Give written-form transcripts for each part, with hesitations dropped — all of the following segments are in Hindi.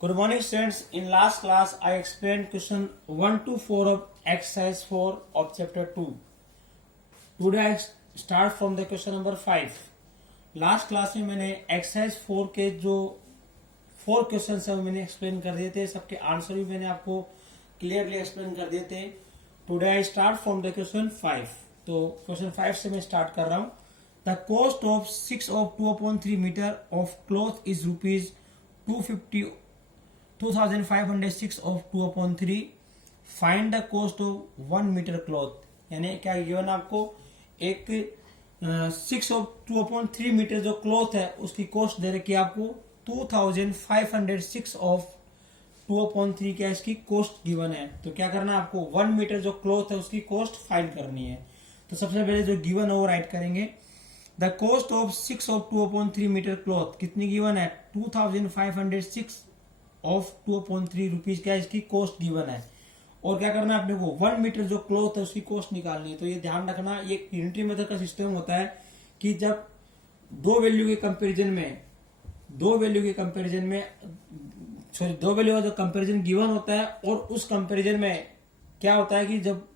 Good morning, students. In last class, I explained question 1 to 4 of exercise 4 of chapter 2. Today, I start from the question number 5. Last class में मैंने एक्सरसाइज 4 के जो 4 क्वेश्चन है वो मैंने एक्सप्लेन कर दिए थे. सबके आंसर भी मैंने आपको क्लियरली एक्सप्लेन कर दिए थे. Today I start from the question 5. तो क्वेश्चन 5 से मैं स्टार्ट कर रहा हूँ. The cost of 6 of 2/3 metre of cloth is rupees 2506 of 2/3. Find the cost of 1 metre cloth. यानी क्या गिवन आपको एक 6 of 2/3 मीटर जो क्लॉथ है उसकी कॉस्ट दे रखी है आपको 2506 of 2/3 क्या इसकी कॉस्ट गिवन है. तो क्या करना है आपको 1 मीटर जो क्लॉथ है उसकी कॉस्ट फाइंड करनी है. तो सबसे पहले जो गिवन है वो राइट करेंगे. The cost of 6 of 2/3 metre cloth कितनी गिवन है 2506 ऑफ 2/3 रुपीज क्या इसकी कॉस्ट गिवन है. और क्या करना है अपने को 1 मीटर जो क्लॉथ है उसकी कॉस्ट निकालनी है. तो ये ध्यान रखना ये यूनिटरी मेथड का सिस्टम होता है कि जब दो वैल्यू के कंपैरिजन में दो वैल्यू का जो कंपैरिजन गिवन होता है और उस कंपैरिजन में क्या होता है कि जब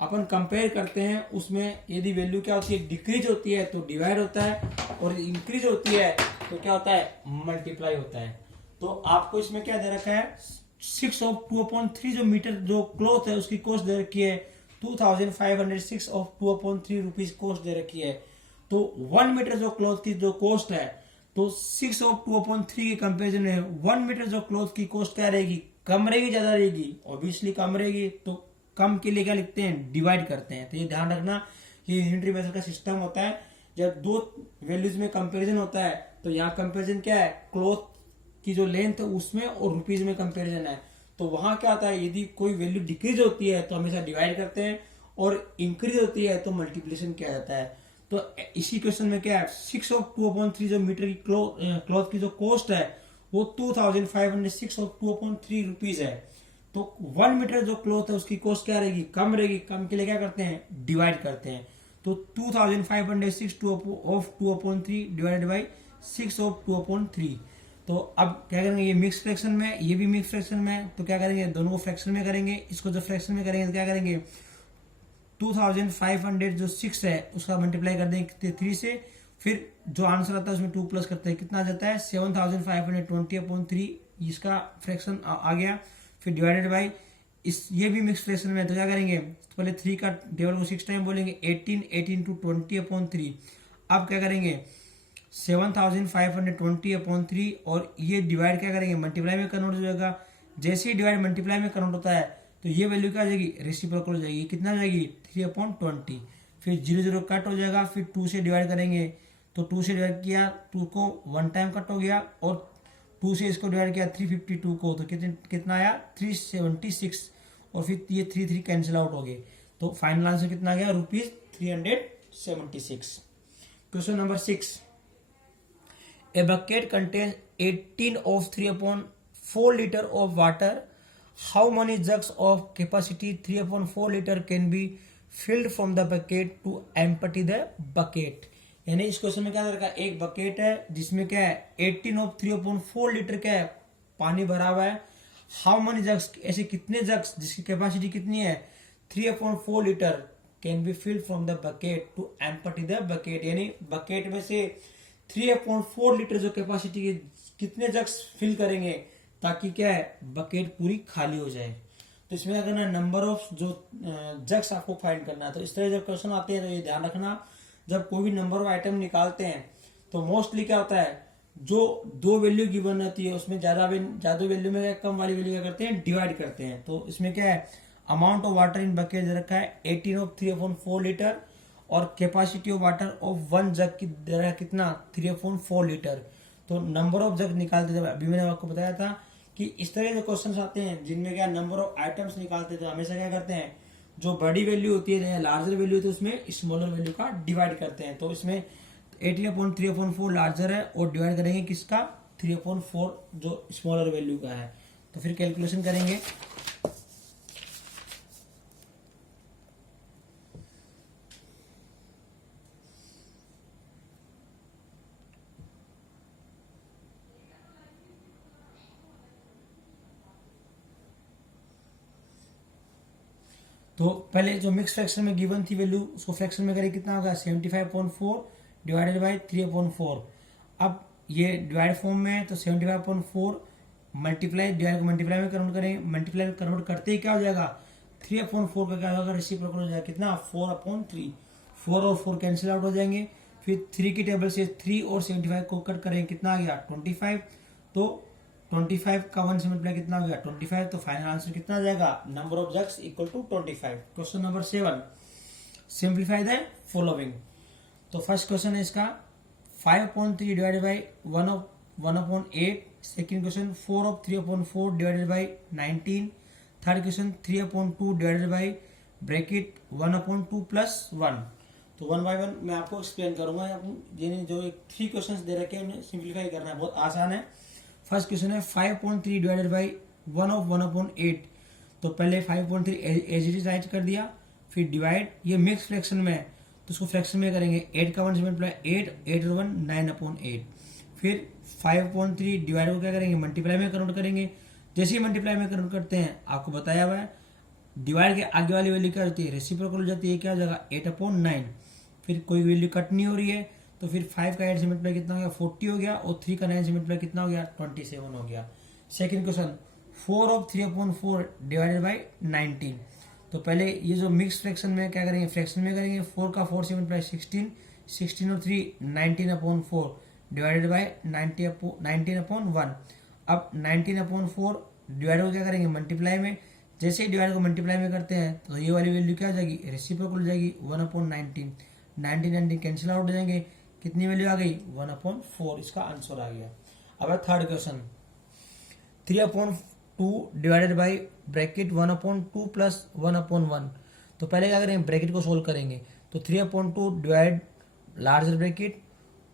अपन कंपेयर करते हैं उसमें यदि वैल्यू क्या होती है डिक्रीज होती है तो डिवाइड होता है और इंक्रीज होती है तो क्या होता है मल्टीप्लाई होता है. तो आपको इसमें क्या दे रखा है 6 of 2/3 जो मीटर जो क्लॉथ है उसकी कॉस्ट दे रखी है 2506 of 2/3 रुपीज कॉस्ट दे रखी है. तो 1 मीटर जो क्लॉथ की जो कॉस्ट है तो 6 of 2/3 के कंपेरिजन में 1 मीटर जो क्लॉथ की कॉस्ट क्या रहेगी कम रहेगी ज्यादा रहेगी. ऑब्वियसली कम रहेगी. तो कम के लिए क्या लिखते हैं डिवाइड करते हैं. तो ये ध्यान रखना ये यूनिटरी मेथड का सिस्टम होता है. जब दो वैल्यूज में कंपैरिजन होता है तो यहाँ कंपैरिजन क्या है क्लॉथ की जो लेंथ है उसमें और रुपीज में कंपैरिजन है. तो वहां क्या होता है यदि कोई वैल्यू डिक्रीज होती है तो हमेशा डिवाइड करते हैं और इंक्रीज होती है तो मल्टीप्लिकेशन किया जाता है. तो इसी क्वेश्चन में क्या है 6 of 2/3 जो मीटर की क्लॉथ की जो कॉस्ट है वो 2506 of 2/3 रुपीज है. तो 1 मीटर जो क्लॉथ है उसकी कॉस्ट क्या रहेगी कम रहेगी. कम के लिए क्या करते हैं डिवाइड करते हैं. तो 2506 of 2/3 डिवाइडेड बाई 6 of 2/3. तो अब क्या करेंगे ये मिक्स फ्रैक्शन में ये भी मिक्स फ्रैक्शन में. तो क्या करेंगे दोनों को फ्रैक्शन में करेंगे. इसको जो फ्रैक्शन में करेंगे तो क्या करेंगे 2500 जो 6 है उसका मल्टीप्लाई कर देंगे 3 से. फिर जो आंसर आता है उसमें 2 प्लस करते हैं कितना आ जाता है 7520/3 इसका फ्रैक्शन आ गया. फिर डिवाइडेड बाई इस ये भी मिक्स फ्रैक्शन में. तो क्या करेंगे तो पहले 3 का टेबल को 6 टाइम बोलेंगे 18 to 20/3. अब क्या करेंगे 7520/3 और ये डिवाइड क्या करेंगे मल्टीप्लाई में कन्वर्ट हो जाएगा. जैसे ही डिवाइड मल्टीप्लाई में कन्वर्ट होता है तो ये वैल्यू क्या हो जाएगी रेसिप्रोकल हो जाएगी. कितना हो जाएगी 3/20. फिर 0 कट हो जाएगा. फिर 2 से डिवाइड करेंगे तो 2 से डिवाइड किया 2 को 1 टाइम कट हो गया और 2 से इसको डिवाइड किया 352 को तो कितना आया 376. और फिर ये 3 कैंसिल आउट हो गए. तो फाइनल आंसर कितना आ गया ₹376. Question number 6. A bucket contains 18 of 3/4 liter of water. How many jugs of capacity 3/4 liter can be filled from the bucket to empty the bucket? यानी इस क्वेश्चन में क्या दे रखा है एक बकेट है जिसमें क्या है 18 of 3/4 लीटर क्या है पानी भरा हुआ है. हाउ मनी जग्स ऐसे कितने जग्स जिसकी कैपेसिटी कितनी है 3/4 litre can be filled from the bucket to empty the bucket. यानी बकेट में से 3/4 लीटर जो कैपेसिटी के कितने जग्स फिल करेंगे ताकि क्या है बकेट पूरी खाली हो जाए. तो इसमें क्या करना है नंबर ऑफ जो जग्स आपको फाइंड करना है. तो इस तरह जब क्वेश्चन आते हैं तो ये ध्यान रखना जब कोई भी नंबर ऑफ आइटम निकालते हैं तो मोस्टली क्या होता है जो दो वैल्यू गिवन रहती है उसमें ज्यादा वैल्यू में कम वाली वैल्यू क्या करते हैं डिवाइड करते हैं. तो इसमें क्या है amount of water in bucket दे रखा है 18 of 3/4 लीटर और capacity of water of 1 jug की दे रहा है कितना 3/4 लीटर. तो नंबर ऑफ जग निकालते जब अभी मैंने आपको बताया था कि इस तरह के क्वेश्चंस आते हैं जिनमें क्या नंबर ऑफ आइटम्स निकालते हैं तो हमेशा क्या करते हैं जो बड़ी वैल्यू होती है लार्जर वैल्यू होती है उसमें स्मॉलर वैल्यू का डिवाइड करते हैं. तो इसमें 18/3/4 लार्जर है और डिवाइड करेंगे किसका 3/4 जो स्मॉलर वैल्यू का है. तो फिर कैलकुलेशन करेंगे. तो पहले जो मिक्स फ्रैक्शन में गिवन थी वैल्यू उसको फ्रैक्शन में करें कितना होगा 75.4 डिवाइडेड बाई 3/4। अब ये डिवाइड फॉर्म में है तो 75.4 मल्टीप्लाई डिवाइड को मल्टीप्लाई में कन्वर्ट करेंगे, मल्टीप्लाई कन्वर्ट करते ही क्या हो जाएगा 3/4 का क्या होगा रेसिप्रोकल हो जाएगा कितना 4/3। 4 और 4 कैंसिल आउट हो जाएंगे। फिर 3 की टेबल से 3 और 75 को कट करेंगे कितना आ गया 25। तो 25 का 1 से मल्टीप्लाई कितना हो गया 25। तो फाइनल आंसर कितना आ जाएगा number of jugs equal to 25। Question number 7 simplify the following. तो फर्स्ट क्वेश्चन है इसका 5/3 divided by 1/8। Second question 4/3/4 divided by 19। Third question 3/2 divided by bracket 1/2 plus 1। तो 1 बाय 1 मैं आपको एक्सप्लेन करूंगा। जिन्हें जो 3 क्वेश्चन दे रखे हैं उन्हें सिंप्लीफाई करना है, बहुत आसान है। फर्स्ट क्वेश्चन है 5/3 डिवाइडेड बाई 1/8। तो पहले 5/3 एज इट इज राइट कर दिया, फिर डिवाइड ये मिक्स फ्रैक्शन में है तो उसको फ्रैक्शन में करेंगे 8 का 1 से मल्टीप्लाई 8 और 1 9/8। फिर 5/3 डिवाइड को क्या करेंगे मल्टीप्लाई में कन्वर्ट करेंगे। जैसे ही मल्टीप्लाई में कन्वर्ट करते हैं आपको बताया हुआ है डिवाइड के आगे वाली वैल्यू क्या होती है रेसिप्रोकल हो जाती है, क्या हो जाएगा 8/9। फिर कोई वैल्यू कट नहीं हो रही है तो फिर 5 का 8 से मल्टीप्लाई कितना हो गया 40 हो गया और 3 का 9 से मल्टीप्लाई कितना हो गया 27 हो गया। Second question 4/3/4 divided by 19। तो पहले ये जो मिक्स फ्रैक्शन में क्या करेंगे फ्रैक्शन में करेंगे 4 का 4 से मल्टीप्लाई 16 और 3 19/4 डिवाइडेड बाई 19/1। अब 19/4 डिवाइड को क्या करेंगे मल्टीप्लाई में। जैसे ही डिवाइड को मल्टीप्लाई में करते हैं तो ये वाली वैल्यू क्या हो जाएगी रेसिप्रोकल हो जाएगी 1/19। 19 कैंसिल आउट हो जाएंगे, कितनी वैल्यू आ गई 1/4। इसका आंसर आ गया। अब third question 3/2 divided by bracket 1/2 plus 1/1। तो पहले क्या करेंगे ब्रैकेट को सोल्व करेंगे। तो 3/2 divide larger bracket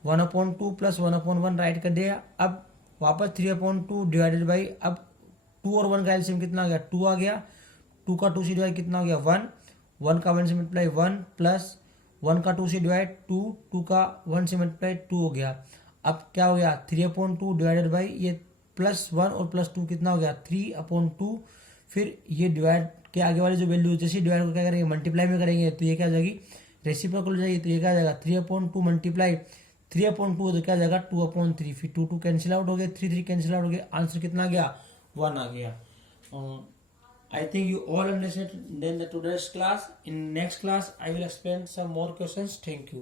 1/2 plus 1/1 right कर दिया। अब वापस 3/2 डिवाइडेड बाई अब 2 और 1 का एलसीएम कितना आ गया 2 आ गया। 2 का 2 से डिवाइड कितना हो गया 1। 1 का 1 से मल्टीप्लाई 1 प्लस 1 का 2 से डिवाइड 2। 2 का 1 से मल्टीप्लाई 2 हो गया। अब क्या हो गया 3/2 डिवाइडेड बाई ये प्लस 1 और प्लस 2 कितना हो गया 3/2। फिर ये डिवाइड के आगे वाली जो वैल्यू जैसे डिवाइड को क्या करेंगे मल्टीप्लाई में करेंगे तो ये क्या हो जाएगी रेसिप्रोकल हो जाएगी। तो ये क्या आ जाएगा 3/2 मल्टीप्लाई 3/2 तो क्या आ जाएगा 2/3। फिर 2 कैंसिल आउट हो गए 3 कैंसिल आउट हो गए, आंसर कितना आ गया 1 आ गया। I think you all understand then the today's class. In next class I will explain some more questions. Thank you.